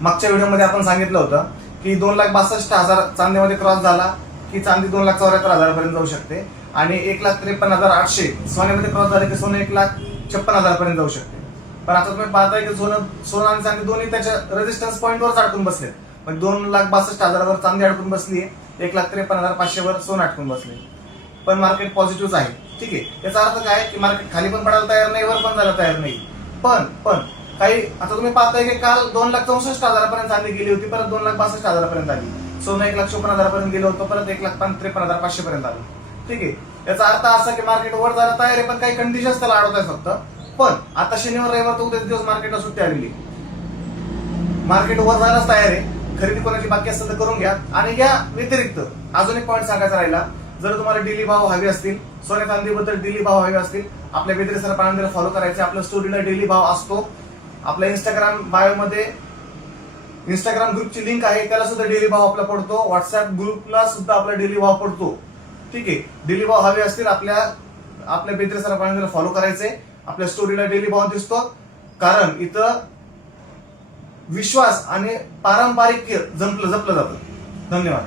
मागच्या व्हिडिओमध्ये आपण सांगितलं होतं की 2,62,000 चांदीमध्ये क्रॉस झाला की चांदी 2,74,000 पर्यंत जाऊ शकते आणि 1,53,800 सोन्यामध्ये क्रॉस झाले की सोनं 1,56,000 पर्यंत जाऊ शकते. पण आता तुम्ही पाहताय की सोनं आणि चांदी दोन्ही त्याच्या रेजिस्टन्स पॉईंटवर अडकून बसले. म्हणजे 2,62,000 वर चांदी अडकून बसली आहे, 1,53,500 वर सोनं अडकून बसले. पण मार्केट पॉझिटिव्ह आहे. ठीक आहे, याचा अर्थ काय की मार्केट खाली पण पडायला तयार नाही, वर पण जायला तयार नाही. पण काही आता तुम्ही पाहताय की काल 2,64,000 पर्यंत चांदी गेली होती, परत 2,62,000 पर्यंत आली. सोनं 1,54,000 पर्यंत गेलं होतं, परत 1,53,500 पर्यंत आलं. ठीक आहे, याचा अर्थ असा की मार्केट वर जायला तयार आहे, पण काही कंडिशन्स त्याला अडवत आहे फक्त. पण आता शनिवार रविवार तो उद्या दिवस मार्केटला सुट्टी आलेली, मार्केट वर जायलाच तयार आहे. खरेदी कोणाची बाकी असेल तर करून घ्या. आणि या व्यतिरिक्त अजून एक पॉईंट सांगायचा राहिला, जर तुम्हाला डेली भाव हवे असतील, सोन्या चांदीबद्दल डेली भाव हवे असतील, आपल्या बेदरे सर पांढरेला फॉलो करायचे. आपल्या स्टोरीला डेली भाव असतो. आपल्या इंस्टाग्राम बायो मध्ये इंस्टाग्राम ग्रुपची लिंक आहे, त्याला सुद्धा डेली भाव आपला पडतो. व्हॉट्सअप ग्रुपला सुद्धा आपला डेली भाव पडतो. ठीक आहे, डेली भाव हवे असतील आपल्या बेदरे सर पांढरेला फॉलो करायचे. आपल्या स्टोरीला डेली भाव दिसतो, कारण इथं विश्वास आणि पारंपरिक जपलं जातं. धन्यवाद.